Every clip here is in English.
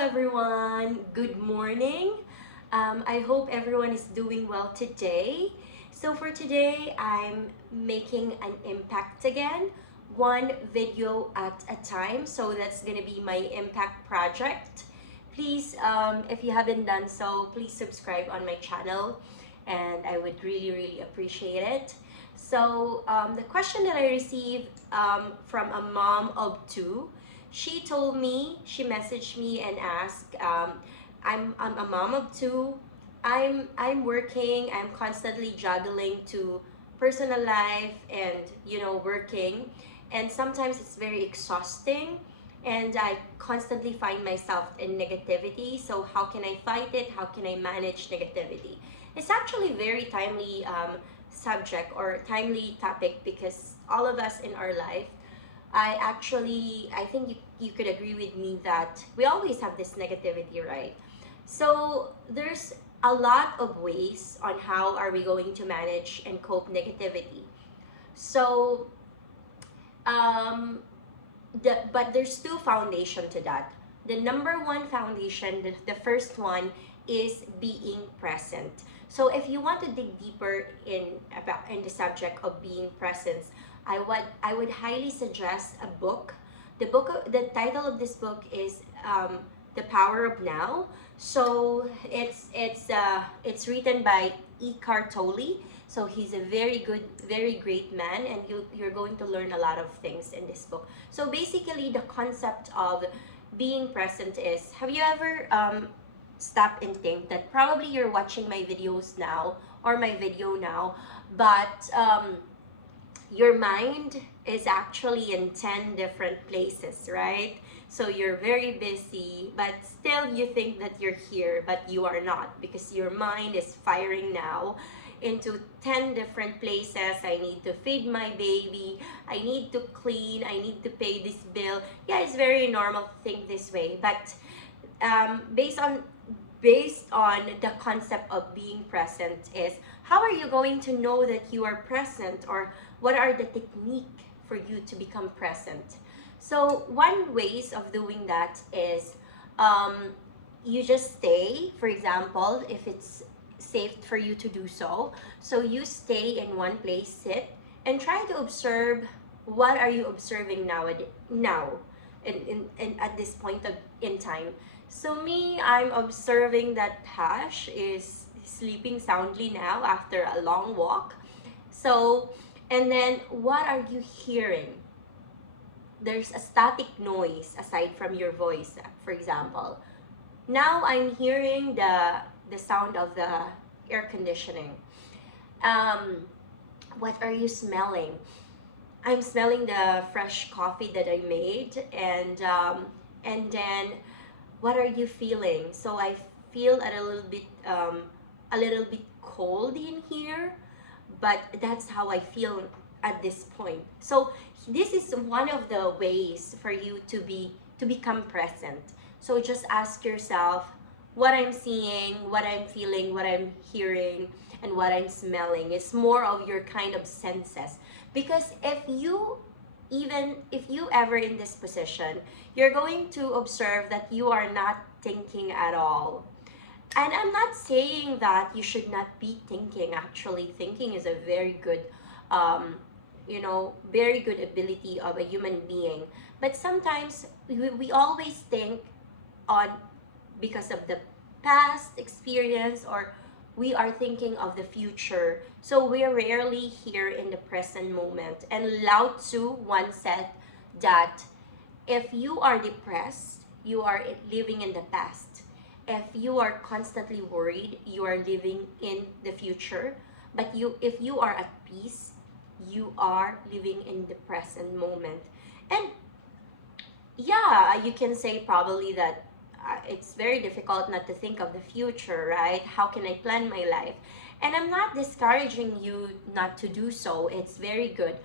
everyone. Good morning. I hope everyone is doing well today. So for today, I'm making an impact again, one video at a time. So that's gonna be my impact project. Please, if you haven't done so, please subscribe on my channel, and I would really appreciate it. So the question that I received from a mom of two, she messaged me and asked, I'm a mom of two. I'm working. I'm constantly juggling to personal life and working, and sometimes it's very exhausting. And I constantly find myself in negativity. So how can I fight it? How can I manage negativity? It's actually very timely subject or timely topic because all of us in our life, I think you could agree with me that we always have this negativity, right? So there's a lot of ways on how are we going to manage and cope negativity. So but there's two foundation to that. The number one foundation, the first one, is being present. So if you want to dig deeper in the subject of being present, I would highly suggest a book. The title of this book is The Power of Now. So it's written by Eckhart Tolle. So he's a very great man, and you're going to learn a lot of things in this book. So basically, the concept of being present is: have you ever stop and think that probably you're watching my videos now or my video now, but your mind is actually in 10 different places, right? So you're very busy, but still you think that you're here, but you are not, because your mind is firing now into 10 different places. I need to feed my baby, I need to clean, I need to pay this bill. Yeah, it's very normal to think this way, but based on the concept of being present is: how are you going to know that you are present, or what are the technique for you to become present? So one ways of doing that is you just stay. For example, if it's safe for you to do so, so you stay in one place, sit, and try to observe what are you observing now in at this point of in time. So me, I'm observing that Tash is sleeping soundly now after a long walk. So, and then what are you hearing? There's a static noise aside from your voice, for example. Now I'm hearing the sound of the air conditioning. Um, what are you smelling? I'm smelling the fresh coffee that I made, and then what are you feeling? So I feel a little bit cold in here, but that's how I feel at this point. So this is one of the ways for you to become present. So just ask yourself: what I'm seeing, what I'm feeling, what I'm hearing, and what I'm smelling. It's more of your kind of senses. Because if you ever in this position, you're going to observe that you are not thinking at all. And I'm not saying that you should not be thinking. Actually, thinking is a very good very good ability of a human being. But sometimes we always think on because of the past experience, or we are thinking of the future. So we're rarely here in the present moment. And Lao Tzu once said that if you are depressed, you are living in the past. If you are constantly worried, you are living in the future. But if you are at peace, you are living in the present moment. And yeah, you can say probably that it's very difficult not to think of the future, right? How can I plan my life? And I'm not discouraging you not to do so. It's very good.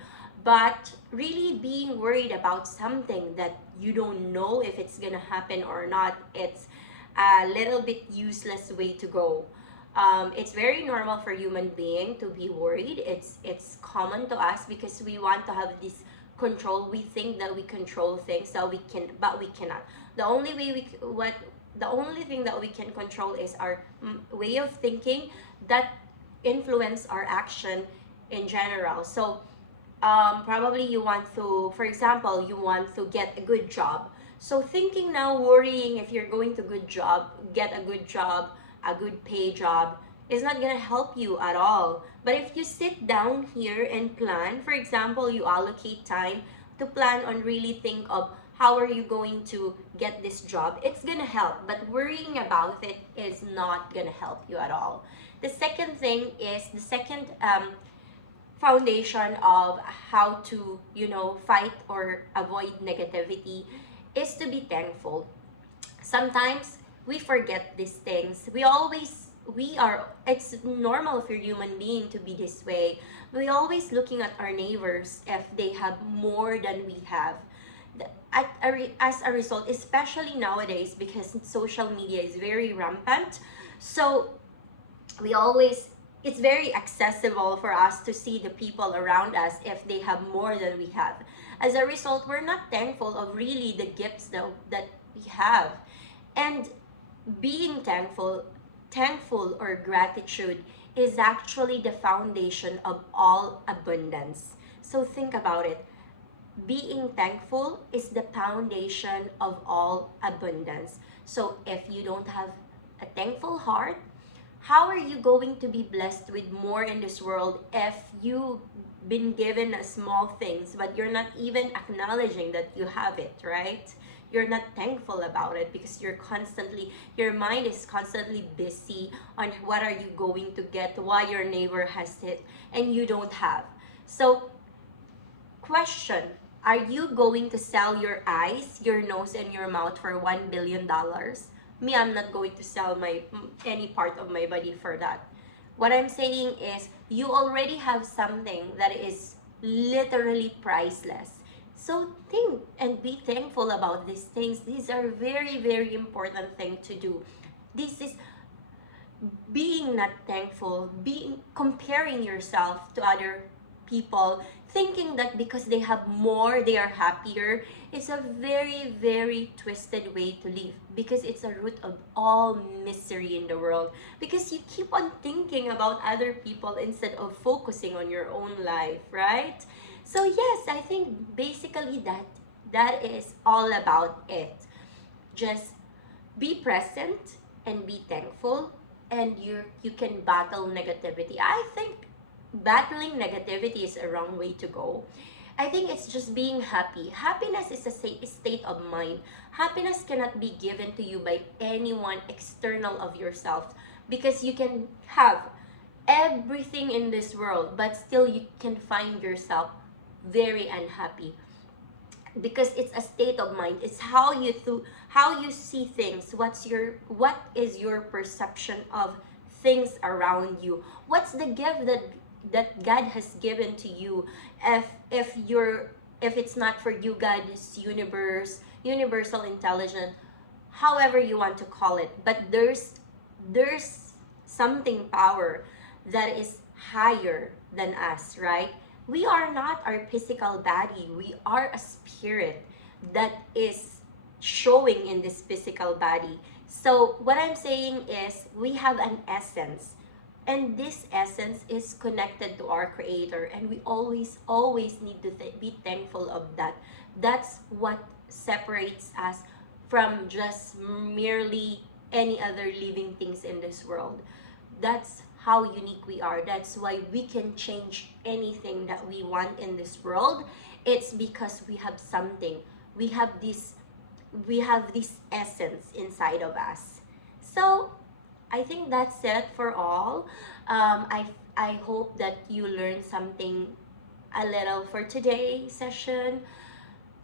But really being worried about something that you don't know if it's gonna happen or not, it's a little bit useless way to go. It's very normal for human being to be worried. It's common to us because we want to have this control. We think that we control things that we can, but we cannot. The only way the only thing that we can control is our way of thinking that influence our action in general. So probably you want to, for example, you want to get a good job. So thinking now, worrying if you're going to get a good job, a good pay job, is not gonna help you at all. But if you sit down here and plan, for example, you allocate time to plan on really think of how are you going to get this job, it's gonna help. But worrying about it is not gonna help you at all. The second thing is the second foundation of how to, fight or avoid negativity is to be thankful. Sometimes we forget these things. It's normal for human being to be this way. We always looking at our neighbors if they have more than we have. As a result, especially nowadays, because social media is very rampant, so we always it's very accessible for us to see the people around us if they have more than we have. As a result, we're not thankful of really the gifts that we have. And being thankful or gratitude is actually the foundation of all abundance. So think about it. Being thankful is the foundation of all abundance. So if you don't have a thankful heart, how are you going to be blessed with more in this world if you've been given a small things but you're not even acknowledging that you have it, right? You're not thankful about it because your mind is constantly busy on what are you going to get, why your neighbor has it and you don't have. So question, are you going to sell your eyes, your nose, and your mouth for $1 billion? Me, I'm not going to sell any part of my body for that. What I'm saying is, you already have something that is literally priceless. So think and be thankful about these things. These are very, very important thing to do. This is being not thankful, being comparing yourself to other people, thinking that because they have more, they are happier, is a very, very twisted way to live, because it's a root of all misery in the world. Because you keep on thinking about other people instead of focusing on your own life, right? So yes, I think basically that is all about it. Just be present and be thankful, and you can battle negativity. I think battling negativity is a wrong way to go. I think it's just being happy. Happiness is a state of mind. Happiness cannot be given to you by anyone external of yourself, because you can have everything in this world but still you can find yourself very unhappy, because it's a state of mind. It's how you see things. What is your perception of things around you? What's the gift that God has given to you? If it's not for you, God's universal intelligence, however you want to call it, but there's something power that is higher than us, right? We are not our physical body. We are a spirit that is showing in this physical body. So what I'm saying is, we have an essence, and this essence is connected to our creator, and we always need to be thankful of that. That's what separates us from just merely any other living things in this world. That's how unique we are. That's why we can change anything that we want in this world. It's because we have something. We have this essence inside of us. So I think that's it for all. I hope that you learned something a little for today's session.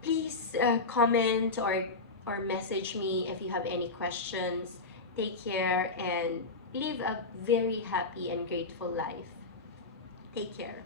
Please comment or message me if you have any questions. Take care and live a very happy and grateful life. Take care.